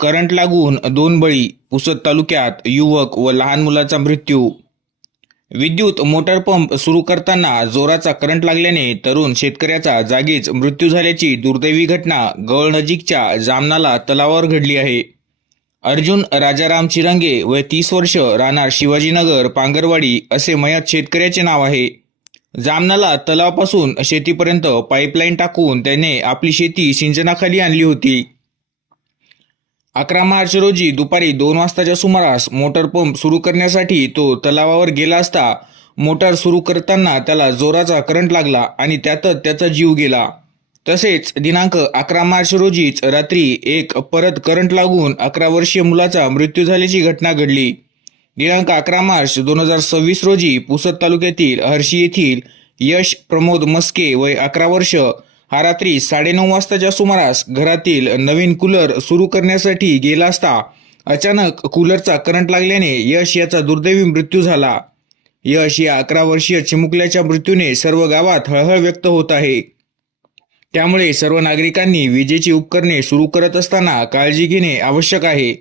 Current लागून 2 बळी, पुसद तालुक्यात युवक व लहान मुलाचा मृत्यू. विद्युत मोटार पंप सुरू करताना जोराचा करंट लागल्याने तरुण शेतकऱ्याचा जागीच मृत्यू झाल्याची दुर्दैवी घटना गवळ नजीकच्या जामनाला तलावावर घडली आहे. अर्जुन राजाराम चिरंगे वय 30 वर्ष, राहणार शिवाजीनगर पांगरवाडी असे मयत शेतकऱ्याचे नाव आहे. जामनाला तलावापासून शेतीपर्यंत पाईपलाईन टाकून त्याने आपली शेती सिंचनाखाली आणली होती. 11 मार्च रोजी दुपारी 2 वाजताच्या सुमारास मोटार पंप सुरू करण्यासाठी तो तलावावर गेला असता मोटार सुरू करताना त्याला जोराचा करंट लागला आणि त्यातच त्याचा जीव गेला. तसेच दिनांक 11 मार्च रोजीच रात्री एक परत करंट लागून 11 वर्षीय मुलाचा मृत्यू झाल्याची घटना घडली. दिनांक 11 मार्च 2026 रोजी पुसद तालुक्यातील हर्षी येथील यश प्रमोद मस्के वय 11 वर्ष हा रात्री 9:30 वाजताच्या सुमारास घरातील नवीन कूलर सुरू करण्यासाठी गेला असता अचानक कूलरचा करंट लागल्याने यश याचा दुर्दैवी मृत्यू झाला. यश या 11 वर्षीय चिमुकल्याच्या मृत्यूने सर्व गावात हळहळ व्यक्त होत आहे. त्यामुळे सर्व नागरिकांनी विजेची उपकरणे सुरू करत असताना काळजी घेणे आवश्यक आहे.